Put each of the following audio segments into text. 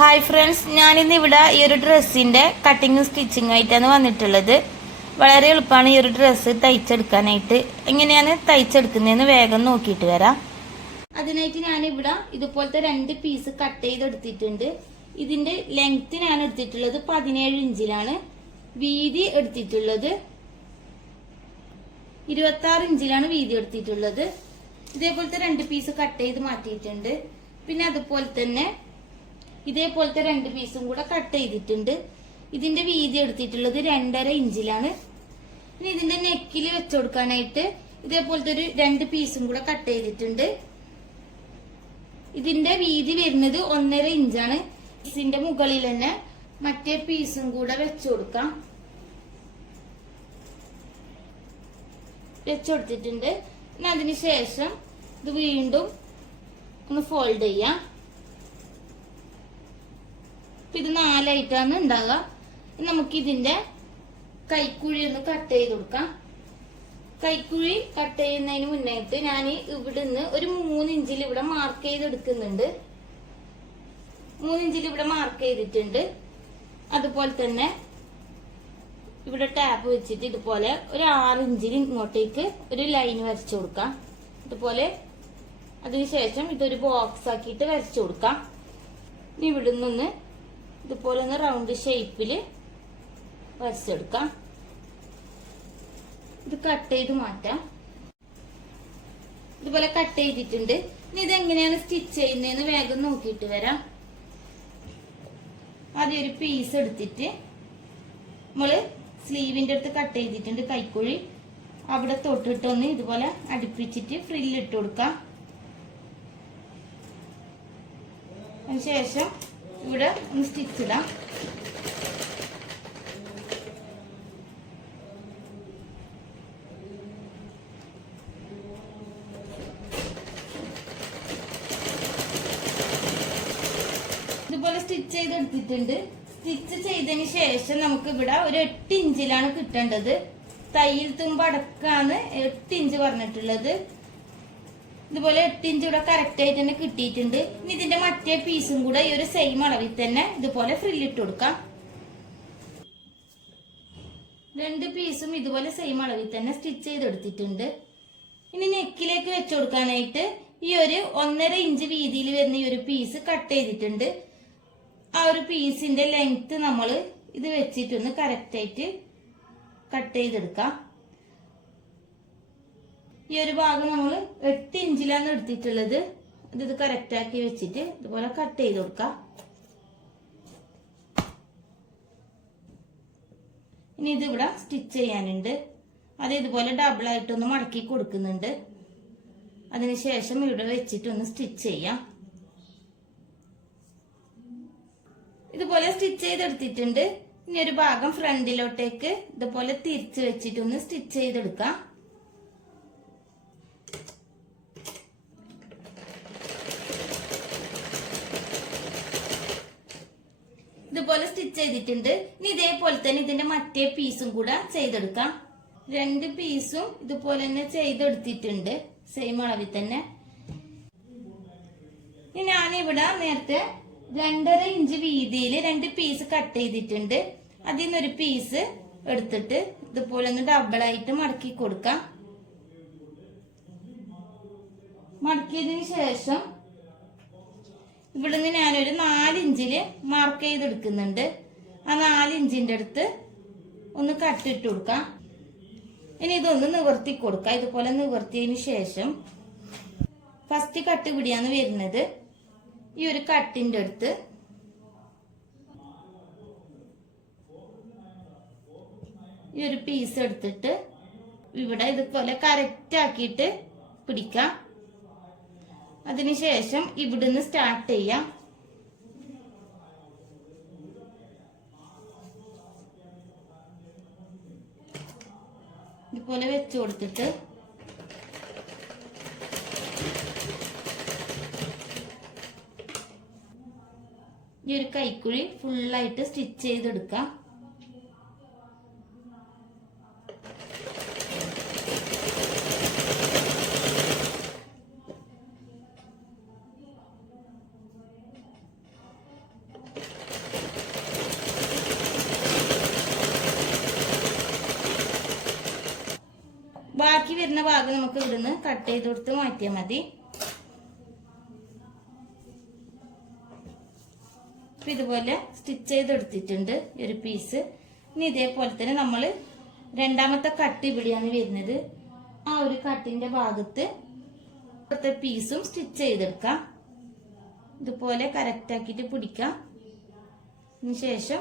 Hi friends, ഞാനിന്ന് ഇവിടെ ഈ ഒരു ഡ്രസ്സിൻ്റെ കട്ടിങ്ങും സ്റ്റിച്ചിങ്ങും ആയിട്ടാണ് വന്നിട്ടുള്ളത്. വളരെ എളുപ്പമാണ് ഈ ഒരു ഡ്രസ്സ് തയ്ച്ചെടുക്കാനായിട്ട്. എങ്ങനെയാണ് തയ്ച്ചെടുക്കുന്നതെന്ന് വേഗം നോക്കിയിട്ട് വരാം. അതിനായിട്ട് ഞാനിവിടെ ഇതുപോലത്തെ 2 പീസ് കട്ട് ചെയ്തെടുത്തിട്ടുണ്ട്. ഇതിൻ്റെ ലെങ്ത് ഞാൻ എടുത്തിട്ടുള്ളത് 17 ഇഞ്ചിലാണ്. വീതി എടുത്തിട്ടുള്ളത് 26 ഇഞ്ചിലാണ് വീതി എടുത്തിട്ടുള്ളത്. ഇതേപോലത്തെ 2 പീസ് കട്ട് ചെയ്ത് മാറ്റിയിട്ടുണ്ട്. പിന്നെ അതുപോലെ തന്നെ ഇതേപോലത്തെ 2 പീസും കൂടെ കട്ട് ചെയ്തിട്ടുണ്ട്. ഇതിന്റെ വീതി എടുത്തിട്ടുള്ളത് 2.5 ഇഞ്ചിലാണ്. ഇനി ഇതിന്റെ നെക്കിൽ വെച്ചു കൊടുക്കാനായിട്ട് ഇതേപോലത്തെ ഒരു 2 പീസും കൂടെ കട്ട് ചെയ്തിട്ടുണ്ട്. ഇതിന്റെ വീതി വരുന്നത് 1.5 ഇഞ്ചാണ്. ഇതിന്റെ മുകളിൽ തന്നെ മറ്റേ പീസും കൂടെ വെച്ചു കൊടുക്കാം. വെച്ചുകൊടുത്തിട്ടുണ്ട്. പിന്നെ അതിന് ശേഷം ഇത് വീണ്ടും ഒന്ന് ഫോൾഡ് ചെയ്യാം. ഇത് 4 ആയിട്ടാണ് ഉണ്ടാകുക. നമുക്ക് ഇതിന്റെ കൈക്കുഴി ഒന്ന് കട്ട് ചെയ്ത് കൊടുക്കാം. കൈക്കുഴി കട്ട് ചെയ്യുന്നതിന് മുന്നായിട്ട് ഞാൻ ഇവിടുന്ന് ഒരു 3 ഇഞ്ചിൽ ഇവിടെ മാർക്ക് ചെയ്തെടുക്കുന്നുണ്ട്. 3 ഇഞ്ചിൽ ഇവിടെ മാർക്ക് ചെയ്തിട്ടുണ്ട്. അതുപോലെ തന്നെ ഇവിടെ ടാപ്പ് വെച്ചിട്ട് ഇതുപോലെ ഒരു 6 ഇഞ്ചിൽ ഇങ്ങോട്ടേക്ക് ഒരു ലൈൻ വരച്ചു കൊടുക്കാം. ഇതുപോലെ അതിനുശേഷം ഇതൊരു ബോക്സ് ആക്കിയിട്ട് വരച്ചു കൊടുക്കാം. ഇനി ഇവിടെ നിന്ന് ഇതുപോലെ ഒന്ന് റൗണ്ട് ഷേപ്പില് വരച്ചെടുക്കാം. ഇത് കട്ട് ചെയ്ത് മാറ്റാം. ഇതുപോലെ കട്ട് ചെയ്തിട്ടുണ്ട്. ഇനി ഇതെങ്ങനെയാണ് സ്റ്റിച്ച് ചെയ്യുന്നതെന്ന് വേഗം നോക്കിയിട്ട് വരാം. ആദ്യം ഒരു പീസ് എടുത്തിട്ട് നമ്മള് സ്ലീവിന്റെ അടുത്ത് കട്ട് ചെയ്തിട്ടുണ്ട്. കൈക്കുഴി അവിടെ തൊട്ടിട്ടൊന്ന് ഇതുപോലെ അടുപ്പിച്ചിട്ട് ഫ്രില്ല് ഇട്ട് കൊടുക്കാം. അതിനുശേഷം ഇവിടെ ഒന്ന് സ്റ്റിച്ച് ഇടാം. ഇതുപോലെ സ്റ്റിച്ച് ചെയ്തെടുത്തിട്ടുണ്ട്. സ്റ്റിച്ച് ചെയ്തതിന് ശേഷം നമുക്ക് ഇവിടെ ഒരു 8 ഇഞ്ചിലാണ് കിട്ടേണ്ടത്. തയ്യൽ തുമ്പ് അടക്കാണ് 8 ഇഞ്ച് പറഞ്ഞിട്ടുള്ളത്. ഇതുപോലെ 8 ഇഞ്ച് ഇവിടെ കറക്റ്റ് ആയിട്ട് തന്നെ കിട്ടിയിട്ടുണ്ട്. ഇനി ഇതിന്റെ മറ്റേ പീസും കൂടെ ഈ ഒരു സെയിം അളവിൽ തന്നെ ഇതുപോലെ ഫ്രില്ലിട്ട് കൊടുക്കാം. 2 പീസും ഇതുപോലെ സെയിം അളവിൽ തന്നെ സ്റ്റിച്ച് ചെയ്തെടുത്തിട്ടുണ്ട്. ഇനി നെക്കിലേക്ക് വെച്ചു കൊടുക്കാനായിട്ട് ഈ ഒരു 1.5 ഇഞ്ച് വീതിയിൽ വരുന്ന ഈ ഒരു പീസ് കട്ട് ചെയ്തിട്ടുണ്ട്. ആ ഒരു പീസിന്റെ ലെങ്ത് നമ്മൾ ഇത് വെച്ചിട്ടൊന്ന് കറക്റ്റ് ആയിട്ട് കട്ട് ചെയ്തെടുക്കാം. ഈ ഒരു ഭാഗം നമ്മൾ 8 ഇഞ്ചിലാണ് എടുത്തിട്ടുള്ളത്. ഇത് കറക്റ്റ് ആക്കി വെച്ചിട്ട് ഇതുപോലെ കട്ട് ചെയ്ത് കൊടുക്കാം. ഇനി ഇതിവിടെ സ്റ്റിച്ച് ചെയ്യാനുണ്ട്. അത് ഇതുപോലെ ഡബിൾ ആയിട്ടൊന്ന് മടക്കി കൊടുക്കുന്നുണ്ട്. അതിനുശേഷം ഇവിടെ വെച്ചിട്ടൊന്ന് സ്റ്റിച്ച് ചെയ്യാം. ഇതുപോലെ സ്റ്റിച്ച് ചെയ്തെടുത്തിട്ടുണ്ട്. ഇനി ഒരു ഭാഗം ഫ്രണ്ടിലോട്ടേക്ക് ഇതുപോലെ തിരിച്ച് വെച്ചിട്ടൊന്ന് സ്റ്റിച്ച് ചെയ്തെടുക്കാം. ഇതുപോലെ സ്റ്റിച്ച് ചെയ്തിട്ടുണ്ട്. ഇനി ഇതേപോലെ തന്നെ ഇതിന്റെ മറ്റേ പീസും കൂടെ ചെയ്തെടുക്കാം. 2 പീസും ഇതുപോലെ തന്നെ ചെയ്തെടുത്തിട്ടുണ്ട് സെയിം അളവിൽ തന്നെ. ഇനി ഞാനിവിടെ നേരത്തെ 2.5 ഇഞ്ച് വീതിയിൽ 2 പീസ് കട്ട് ചെയ്തിട്ടുണ്ട്. അതിൽ നിന്നൊരു പീസ് എടുത്തിട്ട് ഇതുപോലെ ഒന്ന് ഡബിൾ ആയിട്ട് മടക്കി കൊടുക്കാം. മടക്കിയതിന് ശേഷം ഇവിടുന്ന് ഞാനൊരു 4 ഇഞ്ചില് മാർക്ക് ചെയ്തെടുക്കുന്നുണ്ട്. ആ 4 ഇഞ്ചിന്റെ അടുത്ത് ഒന്ന് കട്ടിട്ട് കൊടുക്കാം. ഇനി ഇതൊന്ന് നിവർത്തി കൊടുക്കാം. ഇതുപോലെ നിവർത്തിയതിന് ശേഷം ഫസ്റ്റ് കട്ട് ഇവിടെയാണ് വരുന്നത്. ഈ ഒരു കട്ടിന്റെ അടുത്ത് ഈ ഒരു പീസ് എടുത്തിട്ട് ഇവിടെ ഇതുപോലെ കറക്റ്റ് ആക്കിയിട്ട് പിടിക്കാം. അതിനുശേഷം ഇവിടുന്ന് സ്റ്റാർട്ട് ചെയ്യാം. ഇതുപോലെ വെച്ചു കൊടുത്തിട്ട് ഈ ഒരു കൈക്കുഴി ഫുള്ളായിട്ട് സ്റ്റിച്ച് ചെയ്തെടുക്കാം. വരുന്ന ഭാഗം നമുക്ക് ഇവിടുന്ന് കട്ട് ചെയ്ത് കൊടുത്ത് മാറ്റിയാൽ മതി. ഇതുപോലെ സ്റ്റിച്ച് ചെയ്തെടുത്തിട്ടുണ്ട് ഈ ഒരു പീസ്. ഇനി ഇതേപോലെ തന്നെ നമ്മൾ രണ്ടാമത്തെ കട്ട് ഇവിടെയാണ് വരുന്നത്. ആ ഒരു കട്ടിന്റെ ഭാഗത്ത് ഇപ്പുറത്തെ പീസും സ്റ്റിച്ച് ചെയ്തെടുക്കാം. ഇതുപോലെ കറക്റ്റ് ആക്കിയിട്ട് പിടിക്കാം. അതിനുശേഷം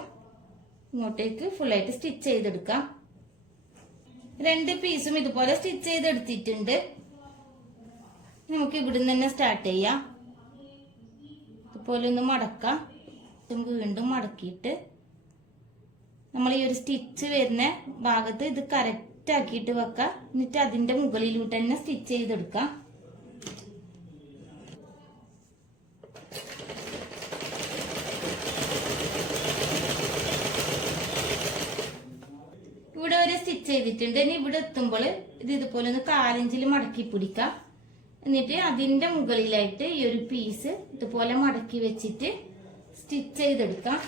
ഇങ്ങോട്ടേക്ക് ഫുള്ളായിട്ട് സ്റ്റിച്ച് ചെയ്തെടുക്കാം. രണ്ട് പീസും ഇതുപോലെ സ്റ്റിച്ച് ചെയ്തെടുത്തിട്ടുണ്ട്. നമുക്ക് ഇവിടുന്ന് തന്നെ സ്റ്റാർട്ട് ചെയ്യാം. ഇതുപോലെ ഒന്ന് മടക്കാം. വീണ്ടും മടക്കിയിട്ട് നമ്മൾ ഈ ഒരു സ്റ്റിച്ച് വരുന്ന ഭാഗത്ത് ഇത് കറക്റ്റ് ആക്കിയിട്ട് വെക്കാം. എന്നിട്ട് അതിന്റെ മുകളിലൂട്ട് തന്നെ സ്റ്റിച്ച് ചെയ്തെടുക്കാം. ഇവിടെ ഒരു സ്റ്റിച്ച് ചെയ്തിട്ടുണ്ട്. ഇനി ഇവിടെ എത്തുമ്പോൾ ഇത് ഇതുപോലെ ഒന്ന് 4 ഇഞ്ചിൽ മടക്കി പിടിക്കാം. എന്നിട്ട് അതിന്റെ മുകളിലായിട്ട് ഈ ഒരു പീസ് ഇതുപോലെ മടക്കി വെച്ചിട്ട് സ്റ്റിച്ച് ചെയ്തെടുക്കാം.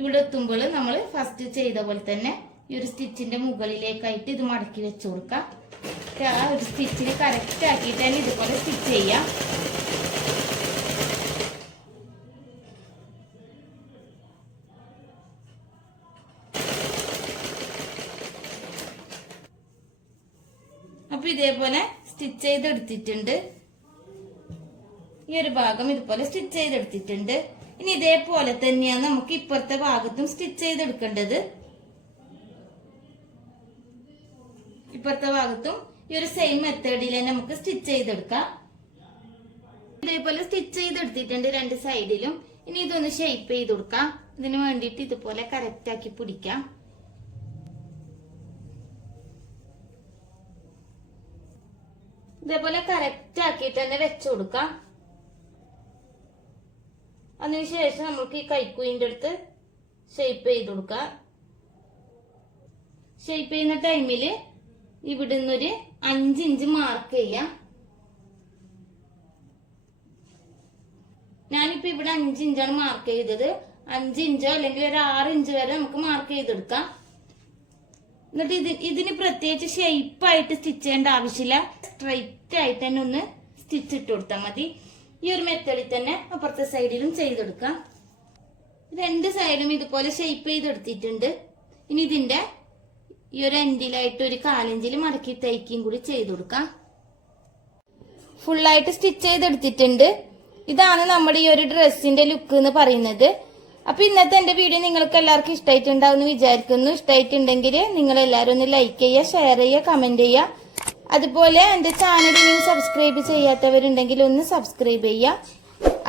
ഇവിടെ എത്തുമ്പോൾ നമ്മൾ ഫസ്റ്റ് ചെയ്ത പോലെ തന്നെ ഈ ഒരു സ്റ്റിച്ചിന്റെ മുകളിലേക്കായിട്ട് ഇത് മടക്കി വെച്ചു കൊടുക്കാം. ആ ഒരു സ്റ്റിച്ചിന് കറക്റ്റ് ആക്കിയിട്ട് തന്നെ ഇതുപോലെ സ്റ്റിച്ച് ചെയ്യാം. അപ്പൊ ഇതേപോലെ സ്റ്റിച്ച് ചെയ്തെടുത്തിട്ടുണ്ട്. ഈ ഒരു ഭാഗം ഇതുപോലെ സ്റ്റിച്ച് ചെയ്തെടുത്തിട്ടുണ്ട്. ഇനി ഇതേപോലെ തന്നെയാണ് നമുക്ക് ഇപ്പുറത്തെ ഭാഗത്തും സ്റ്റിച്ച് ചെയ്തെടുക്കേണ്ടത്. ഇപ്പുറത്തെ ഭാഗത്തും ഈ ഒരു സെയിം മെത്തേഡിൽ തന്നെ നമുക്ക് സ്റ്റിച്ച് ചെയ്തെടുക്കാം. ഇതേപോലെ സ്റ്റിച്ച് ചെയ്തെടുത്തിട്ടുണ്ട് രണ്ട് സൈഡിലും. ഇനി ഇതൊന്ന് ഷേപ്പ് ചെയ്ത് കൊടുക്കാം. ഇതിന് വേണ്ടിയിട്ട് ഇതുപോലെ കറക്റ്റ് ആക്കി പിടിക്കാം. ഇതേപോലെ കറക്റ്റ് ആക്കിയിട്ട് തന്നെ വെച്ചു കൊടുക്കാം. അതിനുശേഷം നമുക്ക് ഈ കൈക്കുയിന്റെ അടുത്ത് ഷേപ്പ് ചെയ്ത് കൊടുക്കാം. ഷേപ്പ് ചെയ്യുന്ന ടൈമില് ഇവിടുന്ന് ഒരു 5 ഇഞ്ച് മാർക്ക് ചെയ്യാം. ഞാനിപ്പോ ഇവിടെ 5 ഇഞ്ചാണ് മാർക്ക് ചെയ്തത്. 5 ഇഞ്ചോ അല്ലെങ്കിൽ ഒരു 6 ഇഞ്ച് വരെ നമുക്ക് മാർക്ക് ചെയ്തെടുക്കാം. എന്നിട്ട് ഇതിന് പ്രത്യേകിച്ച് ഷേപ്പായിട്ട് സ്റ്റിച്ച് ചെയ്യേണ്ട ആവശ്യമില്ല. സ്ട്രൈറ്റ് ആയിട്ട് തന്നെ ഒന്ന് സ്റ്റിച്ച് ഇട്ട് കൊടുത്താൽ മതി. ഈ ഒരു മെത്തേഡിൽ തന്നെ അപ്പുറത്തെ സൈഡിലും ചെയ്തെടുക്കാം. രണ്ട് സൈഡും ഇതുപോലെ ഷേപ്പ് ചെയ്തെടുത്തിട്ടുണ്ട്. ഇനി ഇതിന്റെ ഈ ഒരു എൻഡിലായിട്ട് ഒരു 4 ഇഞ്ചിൽ മടക്കി തയ്ക്കുകയും കൂടി ചെയ്ത് കൊടുക്കാം. ഫുള്ളായിട്ട് സ്റ്റിച്ച് ചെയ്തെടുത്തിട്ടുണ്ട്. ഇതാണ് നമ്മുടെ ഈ ഒരു ഡ്രസ്സിന്റെ ലുക്ക് എന്ന് പറയുന്നത്. അപ്പൊ ഇന്നത്തെ എന്റെ വീഡിയോ നിങ്ങൾക്ക് എല്ലാവർക്കും ഇഷ്ടമായിട്ടുണ്ടാവും എന്ന് വിചാരിക്കുന്നു. ഇഷ്ടമായിട്ടുണ്ടെങ്കിൽ നിങ്ങൾ എല്ലാവരും ഒന്ന് ലൈക്ക് ചെയ്യുക, ഷെയർ ചെയ്യുക, കമന്റ് ചെയ്യുക. അതുപോലെ എന്റെ ചാനൽ ഇനിയും സബ്സ്ക്രൈബ് ചെയ്യാത്തവരുണ്ടെങ്കിൽ ഒന്ന് സബ്സ്ക്രൈബ് ചെയ്യുക.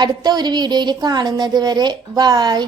അടുത്ത ഒരു വീഡിയോയിൽ കാണുന്നത് വരെ ബൈ.